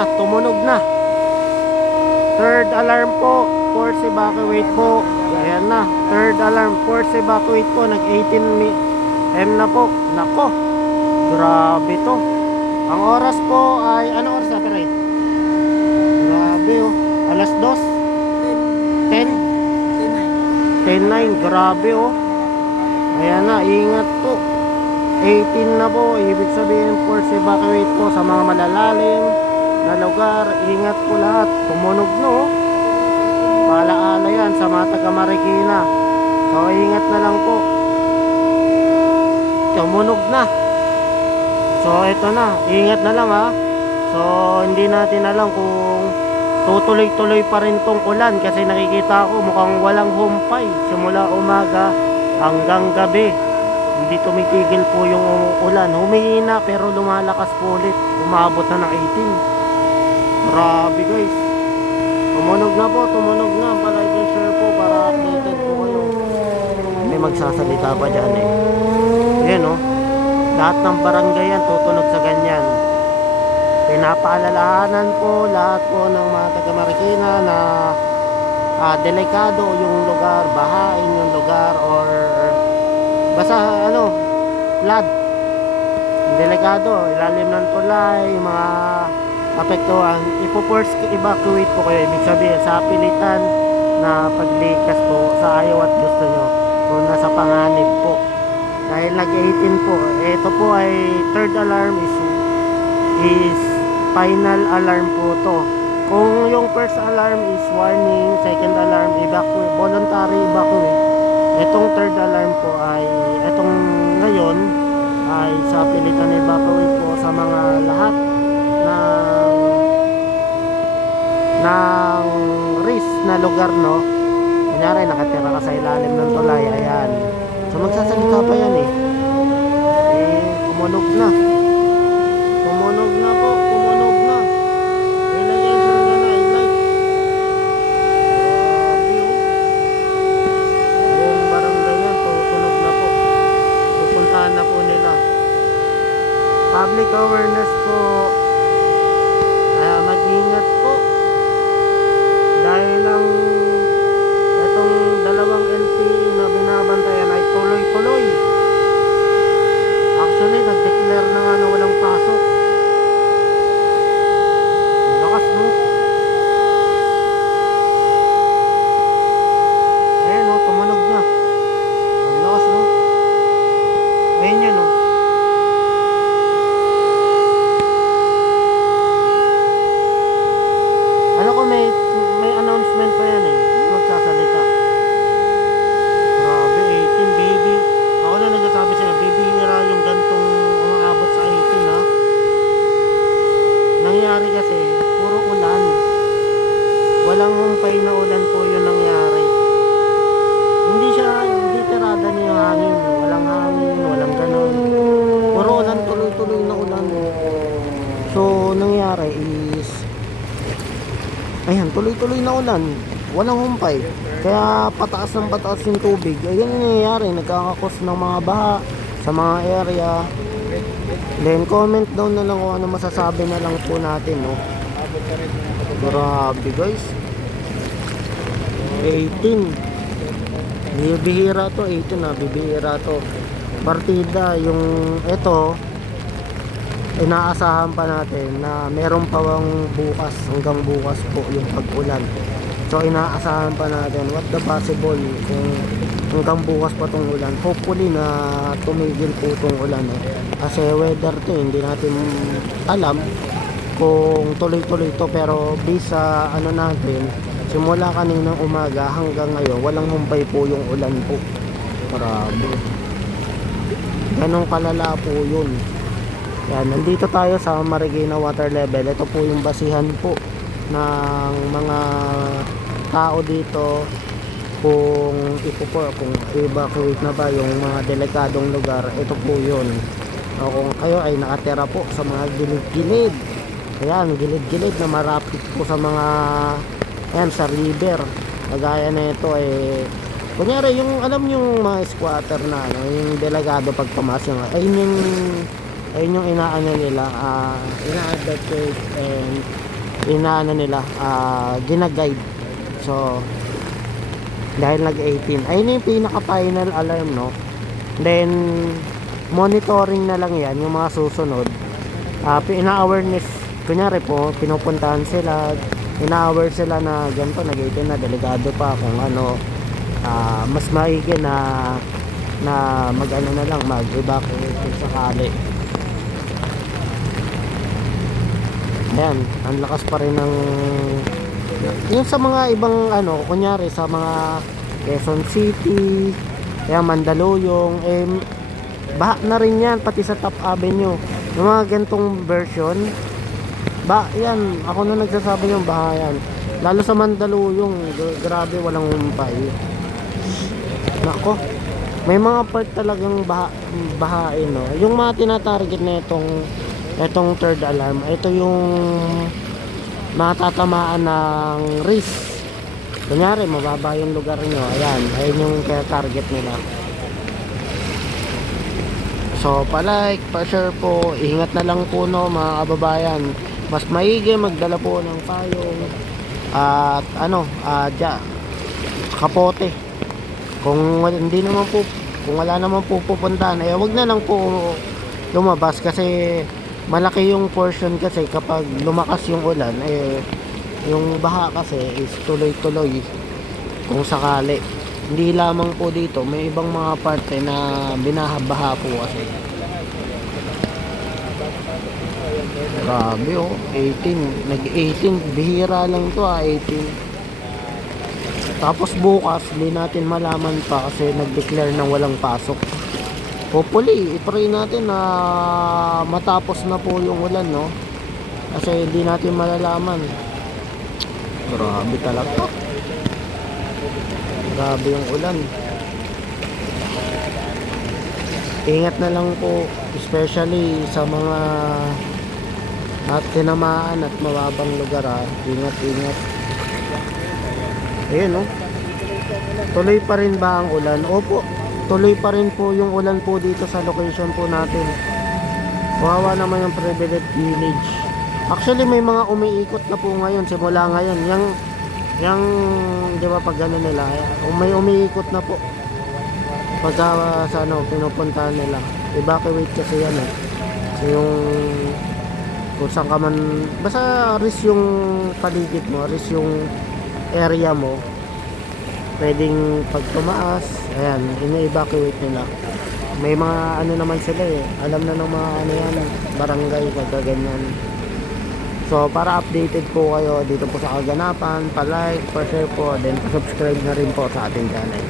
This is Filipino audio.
na, tumunog na. Third alarm po, force evacuate po. Ayan na, third alarm, force evacuate po. Nag 18 m na po. Nako, grabe to. Ang oras po ay, ano oras na pera? Grabe oh, alas 2, 10, 10:09, grabe oh. Ayan na, ingat po. 18 na po, ibig sabihin force evacuate po sa mga malalalim na lugar. Ingat po lahat, tumunog no. Paalaala yan sa mga taga Marikina. So ingat na lang po. Tumunog na. So ito na, ingat na lang ha. So hindi natin alam kung tutuloy-tuloy pa rin tong ulan, kasi nakikita ko mukhang walang humpay simula umaga hanggang gabi. Hindi tumitigil po yung ulan. Humihina pero lumalakas po ulit. Umabot na ng 18. Grabe guys. Tumunog na po, tumunog na. Para i-share po, para updated po kayo. May magsasalita pa dyan eh. Yan oh. Lahat ng barangay yan tutunog sa ganyan. Pinapaalalahanan po lahat po ng mga taga Marikina na delikado yung lugar, bahain yung lugar, or basta ano, flood. Delikado, ilalim ng tulay, mga apektuhan. Ipo-force evacuate po kayo. Ibig sabihin sa pilitan na paglikas po sa ayaw at gusto nyo, kung nasa panganib po. Dahil nag-18 po, ito po ay third alarm is final alarm po to. Kung yung first alarm is warning, second alarm evacuate, voluntary evacuate. Itong third alarm po ay itong ngayon ay sa pilitan evacuate po sa mga lahat ng risk na lugar no. Kunyari nakatira ka sa ilalim ng tulay, ayan. So magsasalita pa yan eh. Tumunog na. Tumunog na po, tumunog na. Ilagay siya na na, ilagay. Buong barangay yan, tutunog na po. Pupuntahan na po nila. Public awareness po. Mag-ingat po. Dahil lang itong dalawang LTE na binabantayan ay tuloy-tuloy. Actually, nag-declare na nga na walang pasok. Lakas no? Ayan no, tumunog na. Ang lakas no? Ayan yun no? Ano ko may announcement pa yan eh. Magsasalita. Grabe, 18 baby. Ako na nagsasabi sa'yo, bibihira yung gantong umaabot sa 18 ha. Nangyari kasi, puro ulan. Walang humpay na ulan po yung nangyari. Hindi tirada niya yung hangin. Walang hangin, walang ganon. Puro ulan, tuloy-tuloy na ulan. So, nangyari is ayan, tuloy-tuloy na ulan. Walang humpay. Kaya pataas ng pataas yung tubig. Ayan yung nangyayari. Nagkakakos ng mga baha sa mga area. Then comment down na lang kung ano masasabi na lang po natin. No? Grabe guys. 18. Bibihira to. 18 na. Bibihira to. Partida. Yung ito, inaasahan pa natin na meron pa bang bukas, hanggang bukas po yung pag-ulan. So inaasahan pa natin what the possible kung hanggang bukas pa tong ulan. Hopefully na tumigil po tong ulan kasi weather to, hindi natin alam kung tuloy-tuloy to, pero based sa ano natin, simula kaninang umaga hanggang ngayon walang humpay po yung ulan po. Grabe, ganong kalala po yun. Yan, nandito tayo sa Marikina water level. Ito po yung basihan po ng mga tao dito kung evacuate na ba yung mga delikadong lugar. Ito po yun. O kung kayo ay nakatira po sa mga gilid-gilid, ayan, gilid-gilid na marapit po sa mga ayan, sa river. Kagaya na ito eh, kunyari yung alam yung mga squatter na yung delikado pag pumasok, ayun yung inaano nila, ina-advocate and inaano nila, ginaguide. So dahil nag-18, ayun yung pinaka final alarm, no. Then monitoring na lang yan yung mga susunod. Ina-awareness, kunyari po pinupuntahan sila, ina-aware sila na ganito, nag-18 na, delikado pa, kung ano, mas maigi na mag-ano na lang, mag-evacuate kung sakali. Ayan, ang lakas pa rin ng yung sa mga ibang ano, kunyari sa mga Quezon City, kaya Mandaluyong, baha na rin yan, pati sa Top Avenue. Yung mga gantong version, yan, ako na nagsasabi yung baha yan. Lalo sa Mandaluyong, grabe, walang humpay. Nako, may mga part talagang bahain, no. Yung mga tinatarget na itong third alarm, ito yung matatamaan ng risk. Kunyari mababa yung lugar nyo, ayun yung kaya target nila. So pa-like, pa-share po, ingat na lang po, no, mga kababayan. Mas maigi magdala po ng payong at kapote. Kung hindi naman po, kung wala naman po pupuntahan, wag na lang po lumabas, kasi malaki yung portion, kasi kapag lumakas yung ulan, yung baha kasi is tuloy-tuloy kung sakali. Hindi lamang po dito, may ibang mga parte na binahabaha po kasi. Grabe, 18, nag-18, bihira lang to, 18. Tapos bukas, hindi natin malaman pa kasi nag-declare ng walang pasok. Hopefully, i-pray natin na matapos na po yung ulan, no? Kasi hindi natin malalaman. Grabe talaga. Grabe yung ulan. Ingat na lang po, especially sa mga tinamaan at mababang lugar, Ingat, ingat. Ayun, no? Tuloy pa rin ba ang ulan? Opo. Tuloy pa rin po yung ulan po dito sa location po natin. Kawawa naman yung Privilege Village. Actually may mga umiikot na po ngayon, simula ngayon. Yung di ba pag gano'n nila, may umiikot na po. Pagka sa pinupuntahan nila. Evacuate kasi yan, So yung kung saan ka man, basta risk yung paligid mo, risk yung area mo, pwedeng pag tumaas, ayan, ina-evacuate nila. May mga naman sila, alam na ng mga yan, barangay, pagkaganyan. So para updated po kayo dito po sa kaganapan, pa-like, pa-share po, then pa-subscribe na rin po sa ating channel.